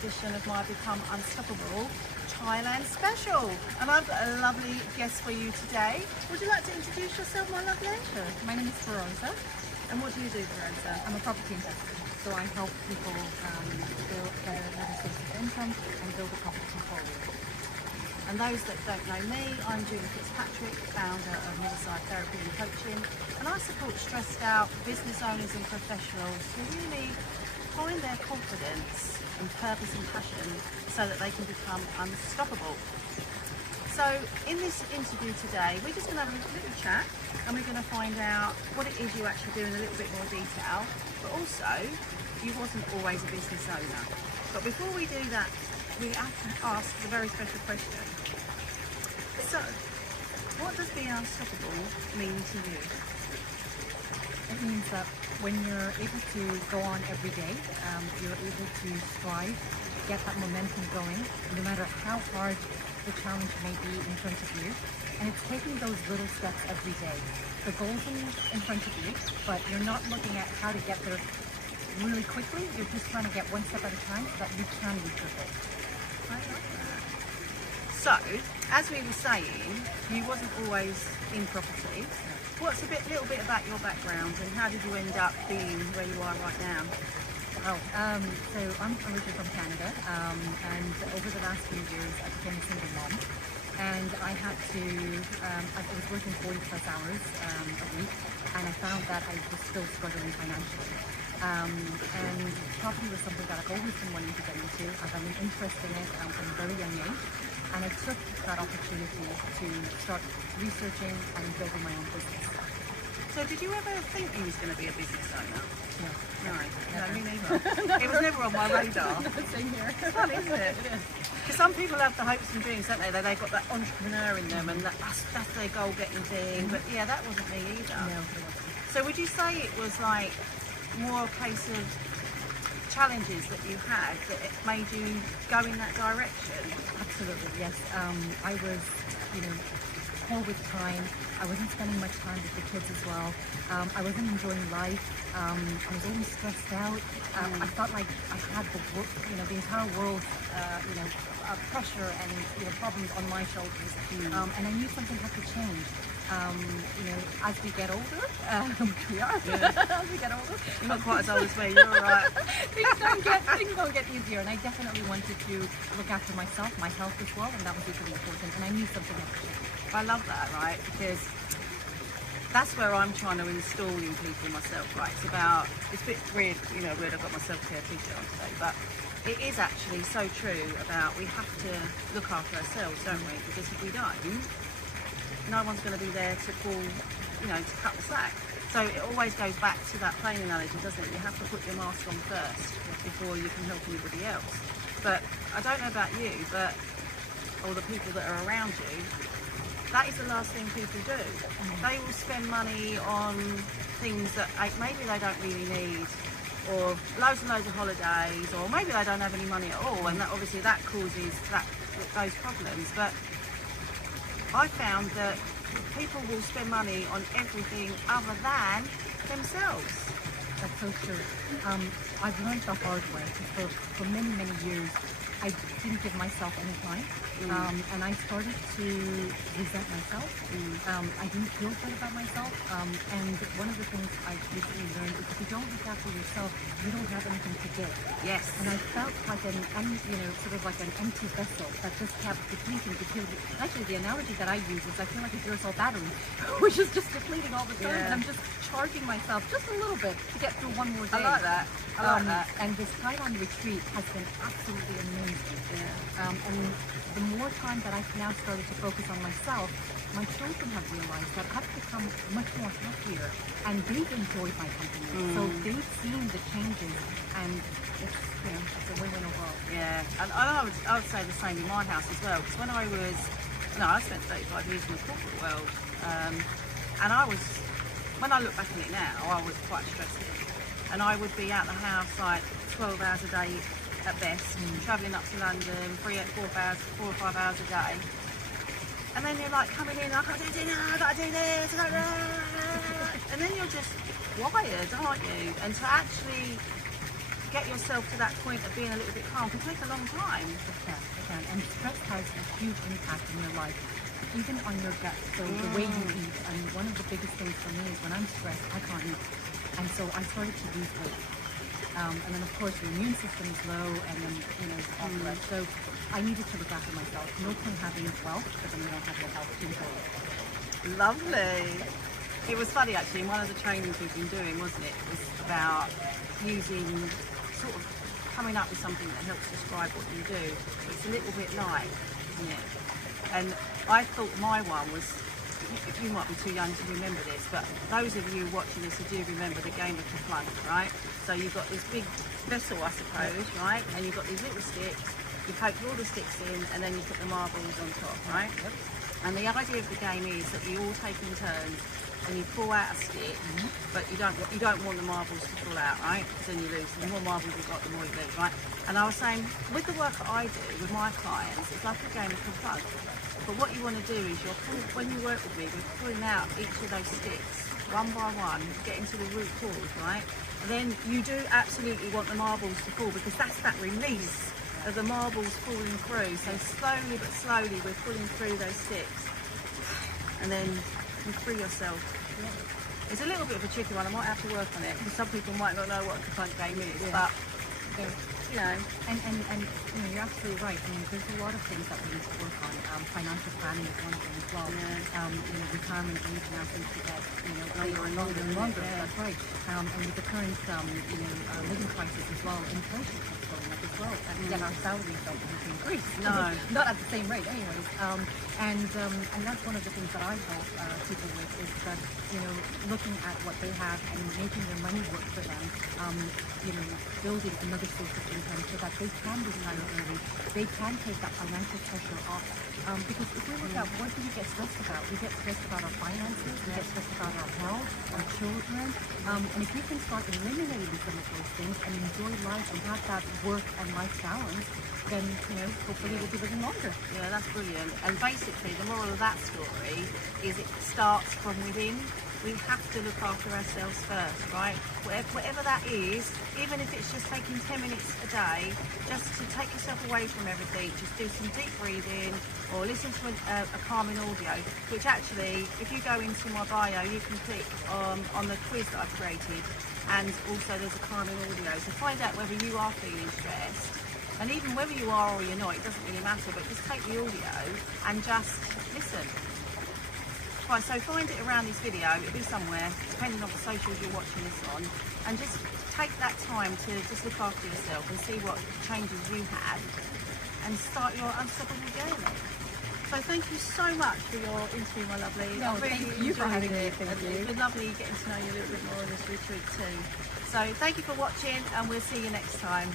edition of my Become Unstoppable Thailand special. And I've got a lovely guest for you today. Would you like to introduce yourself, my lovely? Sure. My name is Feroza. And what do you do, Feroza? I'm a property investor. So I help people build their source of income and build a property portfolio. And those that don't know me, I'm Julie Fitzpatrick, founder of Millieside Therapy and Coaching, and I support stressed out business owners and professionals who really find their confidence and purpose and passion so that they can become unstoppable. So in this interview today, we're just going to have a little chat and we're going to find out what it is you actually do in a little bit more detail, but also you wasn't always a business owner. But before we do that, we have to ask the very special question. So, what does being unstoppable mean to you? It means that when you're able to go on every day, you're able to strive, get that momentum going, no matter how hard the challenge may be in front of you. And it's taking those little steps every day. The goal's in front of you, but you're not looking at how to get there really quickly. You're just trying to get one step at a time so that you can reach your goal. I like that. So, as we were saying, you wasn't always in property. What's a little bit about your background and how did you end up being where you are right now? Wow. So I'm originally from Canada, and over the last few years I became a single mom. And I had to, I was working 40 plus hours a week, and I found that I was still struggling financially. And property was something that I've always been wanting to get into. I've had an interest in it from a very young age, and I took that opportunity to start researching and building my own business. So did you ever think you was going to be a business owner? No. No, me neither. It was never on my radar. Same here. It's fun, isn't it? It is. Because some people have the hopes and dreams, don't they? They've got that entrepreneur in them and that's their goal-getting thing. But yeah, that wasn't me either. No, it wasn't. So would you say it was like more a case of challenges that you had that it made you go in that direction? Absolutely, yes. I was, poor with time. I wasn't spending much time with the kids as well. I wasn't enjoying life. I was always stressed out. I felt like I had the entire world, pressure and problems on my shoulders. And I knew something had to change. As we get older, which we are, as we get older, You're not quite as old as me. You're all right. things don't get easier. And I definitely wanted to look after myself, my health as well, and that was equally important. And I knew something had to change. I love that, right? Because that's where I'm trying to install in people myself, right? It's a bit weird, weird, I've got my SelfCare t-shirt on today, but it is actually so true about we have to look after ourselves, don't we? Because if we don't, no one's going to be there to pull, to cut the slack. So it always goes back to that plane analogy, doesn't it? You have to put your mask on first before you can help anybody else. But I don't know about you, or the people that are around you, that is the last thing people do. They will spend money on things that maybe they don't really need, or loads and loads of holidays, or maybe they don't have any money at all, and that obviously that causes those problems. But I found that people will spend money on everything other than themselves. That's so true. I've learned the hard way. For many, many years, I didn't give myself any time. And I started to resent myself. I didn't feel good about myself. And one of the things I recently learned is if you don't look after yourself, you don't have anything to give. Yes. And I felt like an empty vessel that just kept depleting. Actually, the analogy that I use is I feel like a Duracell battery, which is just depleting all the time. Yeah. And I'm just charging myself just a little bit to get through one more day. I like that. I like that. And this Thailand retreat has been absolutely amazing. Yeah. And the more time that I've now started to focus on myself, my children have realized that I've become much more happier and they've enjoyed my company. So they've seen the changes and it's a win-win overall. Yeah, and I would say the same in my house as well, because when I spent 35 years in the corporate world, and when I look back on it now, I was quite stressed. And I would be out the house like 12 hours a day at best, travelling up to London, 4 or 5 hours a day. And then you're like coming in, I can't do dinner, I gotta do this, and then you're just wired, aren't you? And to actually get yourself to that point of being a little bit calm can take a long time. It can. And stress has a huge impact in your life, even on your gut. So the way you eat. And one of the biggest things for me is when I'm stressed, I can't eat. And so I started to lose weight. And then of course the immune system is low, and then all the rest. So I needed to look after myself. No point having wealth, but then you don't have your health to enjoy it. Lovely. It was funny actually, in one of the trainings we've been doing, wasn't it? It was about using, sort of coming up with something that helps describe what you do. It's a little bit light, isn't it? And I thought my one was, you might be too young to remember this, but those of you watching this who do remember the game of the plunk, right? So you've got this big vessel, I suppose, right? And you've got these little sticks, you poke all the sticks in, and then you put the marbles on top, right? Yep. And the idea of the game is that you all take in turns and you pull out a stick, but you don't want the marbles to fall out, right? Because then you lose. The more marbles you've got, the more you lose, right? And I was saying, with the work that I do with my clients, it's like a game of the plug. But what you want to do is when you work with me, we're pulling out each of those sticks one by one, getting to the root cause, right? And then you do absolutely want the marbles to fall, because that's that release of the marbles falling through. So slowly but slowly we're pulling through those sticks, and then you free yourself. Yeah. It's a little bit of a tricky one. I might have to work on it, because some people might not know what a plug game is, but you know. And you're absolutely right. I mean, there's a lot of things that we need to work on. Financial planning is one of them as well. Yeah. Retirement age now seems to get longer and longer. Yeah. That's right. And with the current living crisis as well, inflation is going up as well. And yet our salaries don't need to increase. No, not at the same rate, anyways. And that's one of the things that I help people with, is that looking at what they have and making their money work for them. Building another source of income so that they can retire early. They can take that financial pressure off. Because if we look at what do we get stressed about? We get stressed about our finances, we get stressed about our health, our children. And if we can start eliminating some of those things and enjoy life and have that work and life balance, then hopefully we'll be living longer. Yeah, that's brilliant. And basically the moral of that story is it starts from within. We have to look after ourselves first, right? Whatever that is, even if it's just taking 10 minutes a day, just to take yourself away from everything, just do some deep breathing or listen to a calming audio, which actually, if you go into my bio, you can click on the quiz that I've created, and also there's a calming audio. So find out whether you are feeling stressed, and even whether you are or you're not, it doesn't really matter, but just take the audio and just listen. Right, so find it around this video, it'll be somewhere, depending on the socials you're watching this on, and just take that time to just look after yourself and see what changes you had, and start your unstoppable journey. So thank you so much for your interview, my lovely. No, I really thank you for having me. Thank you. It's been lovely getting to know you a little bit more on this retreat too. So thank you for watching, and we'll see you next time.